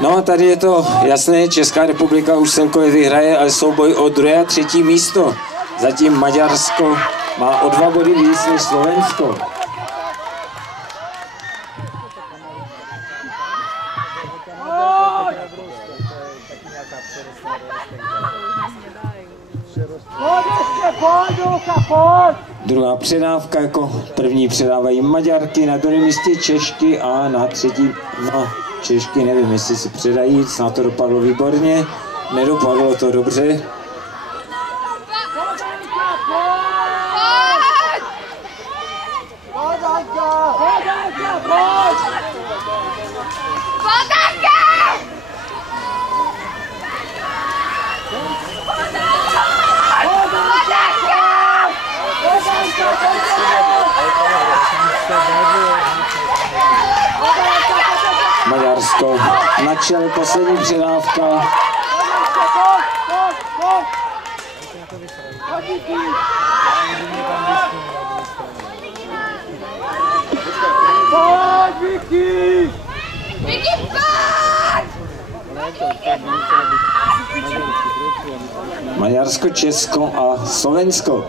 No a tady je to jasné, Česká republika už celkově vyhraje, ale souboj o 2. a 3. místo. Zatím Maďarsko má o 2 body víc než Slovensko. Druhá předávka, jako první předávají Maďarky, na druhém místě Češky a na třetí, no Češky nevím, jestli si předají, snad to dopadlo výborně, nedopadlo to dobře. Maďarsko na čele, poslední předávka. Maďarsko, Česko a Slovensko.